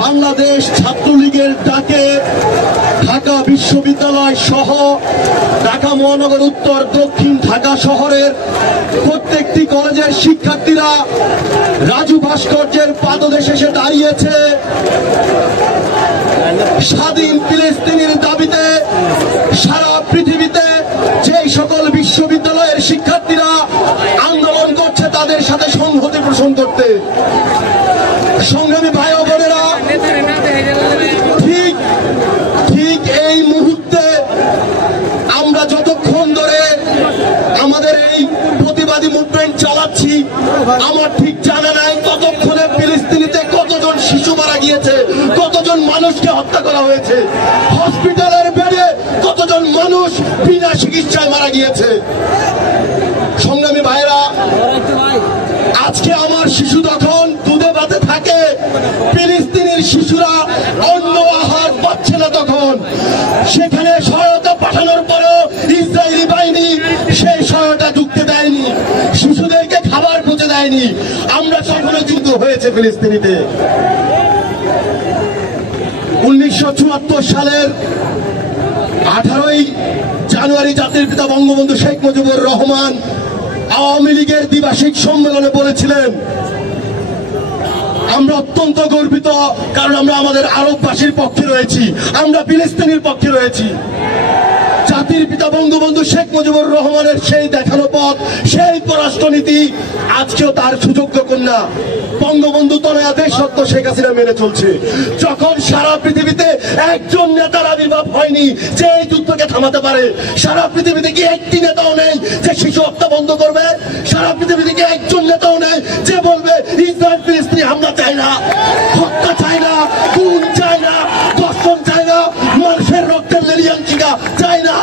বাংলাদেশ ছাত্রলীগের ডাকে ঢাকা বিশ্ববিদ্যালয় সহ ঢাকা মহানগর উত্তর দক্ষিণ ঢাকা শহরের প্রত্যেকটি কলেজের শিক্ষার্থীরা রাজু ভাস্কর্যের পাদদেশে এসে দাঁড়িয়েছে স্বাধীন ফিলিস্তিনের দাবিতে। সারা পৃথিবীতে যেই সকল বিশ্ববিদ্যালয়ের শিক্ষার্থীরা আন্দোলন করছে তাদের সাথে সংহতি পোষণ করতে। সংগ্রামী ভাই ও বোনেরা, ঠিক এই মুহূর্তে আমরা যতক্ষণ ধরে আমাদের এই প্রতিবাদী মুভমেন্ট চালাচ্ছি, আমার ঠিক জানা নাই ততক্ষণে ফিলিস্তিনিতে কতজন শিশু মারা গিয়েছে, কতজন মানুষকে হত্যা করা হয়েছে, হসপিটালের বেডে কতজন মানুষ বিনা চিকিৎসায় মারা গিয়েছে। সংগ্রামী ভাইরা, আজকে আমার শিশু যখন দুধে ভাতে থাকে, ফিলিস্তিনের শিশুরা অন্য আহার পাচ্ছে না, তখন সেখানে সহায়তা পাঠানোর পরেও ইসরায়েলি বাহিনী সেই সহায়তা ঢুকতে দেয়নি, শিশুদেরকে খাবার পৌঁছে দেয়নি। আমরা তখনও যুদ্ধ হয়েছে ফিলিস্তিনিতে। 1974 সালের 18ই জানুয়ারি জাতির পিতা বঙ্গবন্ধু শেখ মুজিবুর রহমান আওয়ামী লীগের দ্বিবার্ষিক সম্মেলনে বলেছিলেন, আমরা অত্যন্ত গর্বিত কারণ আমরা আমাদের আরববাসীর পক্ষে রয়েছি, আমরা ফিলিস্তিনের পক্ষে রয়েছি। জাতির পিতা বঙ্গবন্ধু শেখ মুজিবুর রহমানের সেই দেখানো পথ, সেই পররাষ্ট্রনীতি আজকেও তার সুযোগ্য কন্যা বঙ্গবন্ধু তনয়া দেশরত্ন শেখ হাসিনা মেনে চলছে। যখন সারা পৃথিবীতে একজন নেতার আবির্ভাব হয়নি যে এই যুদ্ধকে থামাতে পারে, সারা পৃথিবীতে কি একটি নেতাও নেই যে শিশু হত্যা বন্ধ করবে, সারা পৃথিবীতে কি একজন নেতাও নেই যে বলবে ইসরায়েল ফিলিস্তিনি হামলা চাই না, হত্যা চাই না, খুন চাই না, ধর্ষণ চাই না, মানুষের রক্তের লেলিয়াংশিকা চাই না।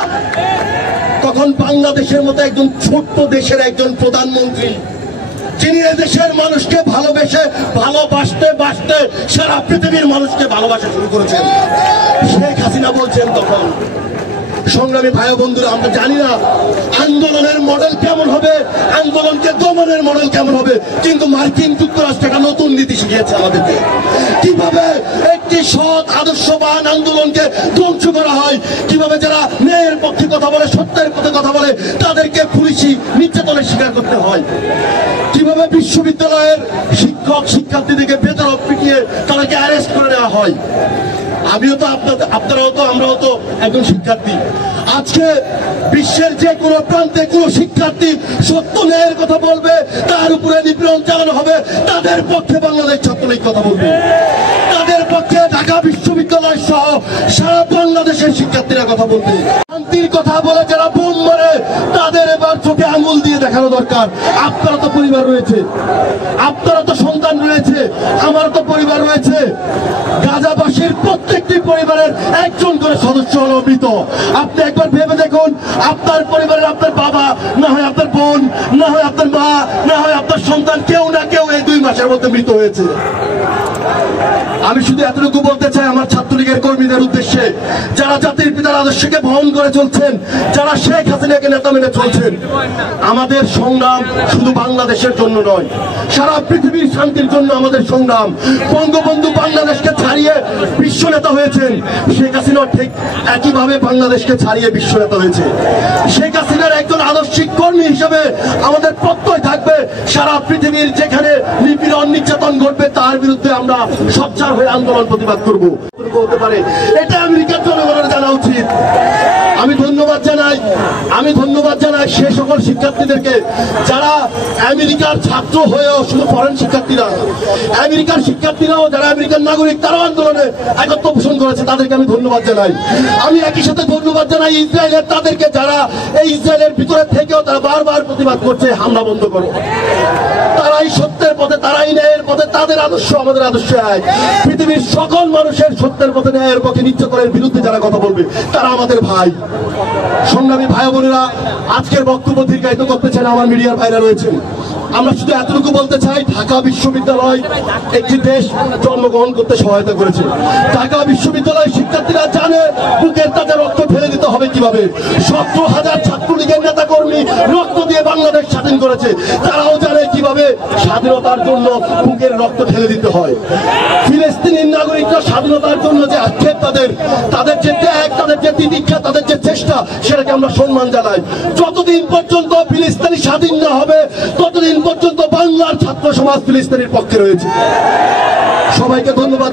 তখন বাংলাদেশের মতো একজন ছোট্ট দেশের একজন প্রধানমন্ত্রী, যিনি দেশের মানুষকে ভালোবাসতে সারা পৃথিবীর মানুষকে ভালোবাসা শুরু করেছেন, শেখ হাসিনা বলছেন তখন। সংগ্রামী ভাই বন্ধুরা, আমরা জানি না আন্দোলনের মডেল কেমন হবে, আন্দোলনকে দমনের মডেল কেমন হবে, কিন্তু মার্কিন যুক্তরাষ্ট্র একটা নতুন নীতি শিখিয়েছে আমাদেরকে, কিভাবে একটি সৎ আদর্শবান আন্দোলনকে ধ্বংস করা হয়, কিভাবে যারা ন্যায়ের পক্ষে কথা বলে, সত্যের পক্ষে কথা বলে, তাদেরকে পুলিশি নির্যাতনের শিকার করতে হয়, কিভাবে বিশ্ববিদ্যালয়ের শিক্ষক শিক্ষার্থীদেরকে বেধড়ক পিটিয়ে তাদেরকে অ্যারেস্ট করে নেওয়া হয়। আমিও তো আপনারাও তো আমরাও তো একজন শিক্ষার্থী। আজকে বিশ্বের যে কোনো প্রান্তে কোনো শিক্ষার্থী সত্য ন্যায়ের কথা বলবে, তার উপরে নিপীড়ন চালানো হবে, তাদের পক্ষে বাংলাদেশ ছাত্রলীগ কথা বলবে, তাদের পক্ষে ঢাকা বিশ্ববিদ্যালয় সহ সারা বাংলাদেশের শিক্ষার্থীরা কথা বলবে। শান্তির কথা বলে যারা বোম মারে তাদের এবার চোখে আঙুল দিয়ে দেখানো দরকার। আপনারা তো পরিবার রয়েছে, আপনারা তো সন্তান রয়েছে, আমার তো পরিবার রয়েছে। গাজাবাসীর প্রত্যেকটি পরিবারের একজন করে সদস্য হলো মৃত। আপনি একবার ভেবে দেখুন, আপনার পরিবারের আপনার বাবা, না হয় আপনার বোন, না হয় আপনার মা, না হয় আপনার সন্তান, কেউ না কেউ এই 2 মাসের মধ্যে মৃত হয়েছে। আমি শুধু এতটুকু বলতে চাই আমার ছাত্রলীগের কর্মীদের উদ্দেশ্যে, যারা জাতির পিতার আদর্শকে বহন করে চলছেন, যারা শেখ হাসিনাকে নেতা মেনে চলছেন, আমাদের সংগ্রাম শুধু বাংলাদেশের জন্য নয়, সারা পৃথিবীর শান্তির জন্য আমাদের সংগ্রাম। বঙ্গবন্ধু বাংলাদেশকে ছাড়িয়ে বিশ্ব নেতা হয়েছেন, শেখ হাসিনা ঠিক একইভাবে বাংলাদেশকে ছাড়িয়ে বিশ্ব নেতা হয়েছে। শেখ হাসিনার একজন আদর্শিক কর্মী হিসেবে আমাদের প্রত্যয় থাকবে সারা পৃথিবীর যেখানে নিপীড়ন নির্যাতন ঘটবে তার বিরুদ্ধে আমরা সোচ্চার হয়ে আন্দোলন প্রতিবাদ করবো। হতে পারে এটা আমেরিকার জনগণের জানা উচিত। আমি ধন্যবাদ জানাই সে সকল শিক্ষার্থীদেরকে যারা আমেরিকার ছাত্র হয়েও, শুধু ফরেন শিক্ষার্থীরা, আমেরিকার শিক্ষার্থীরাও যারা আমেরিকান নাগরিক, তারাও আন্দোলনে একত্র পোষণ করেছে, তাদেরকে আমি ধন্যবাদ জানাই। আমি একই সাথে ধন্যবাদ জানাই ইসরায়েলের তাদেরকে, যারা এই ইসরায়েলের ভিতরে থেকেও তারা বারবার প্রতিবাদ করছে, হামলা বন্ধ করো। তারাই সত্যের পথে, তারাই ন্যায়ের পথে, তাদের আদর্শ আমাদের আদর্শ এক। পৃথিবীর সকল মানুষের সত্যের পথে, ন্যায়ের পথে, নির্যাতনের বিরুদ্ধে যারা কথা বলবে তারা আমাদের ভাই। সংগ্রামী ভাই বোনেরা, আজকের বক্তব্য দীর্ঘায়িত করতে চান, আমার মিডিয়ার ভাইরা রয়েছেন, আমরা শুধু এতটুকু বলতে চাই, ঢাকা বিশ্ববিদ্যালয় একটি দেশ জন্মগ্রহণ করতে সহায়তা করেছে। ঢাকা বিশ্ববিদ্যালয়ের শিক্ষার্থীরা জানে বুকের তাজা রক্ত ঢেলে দিতে হবে কিভাবে। 17,000 ছাত্রলীগের নেতা কর্মী রক্ত দিয়ে বাংলাদেশ স্বাধীন করেছে, তারাও জানে কিভাবে স্বাধীনতার জন্য বুকের রক্ত ঢেলে দিতে হয়। ফিলিস্তিনের নাগরিকরা স্বাধীনতার জন্য যে আক্ষেপ তাদের যে ত্যাগ, তাদের যে তিতিক্ষা, তাদের যে চেষ্টা, সেটাকে আমরা সম্মান জানাই। যতদিন পর্যন্ত ফিলিস্তিনি স্বাধীন না হবে ততদিন পর্যন্ত বাংলার ছাত্র সমাজ ফিলিস্তিনের পক্ষে রয়েছে। সবাইকে ধন্যবাদ।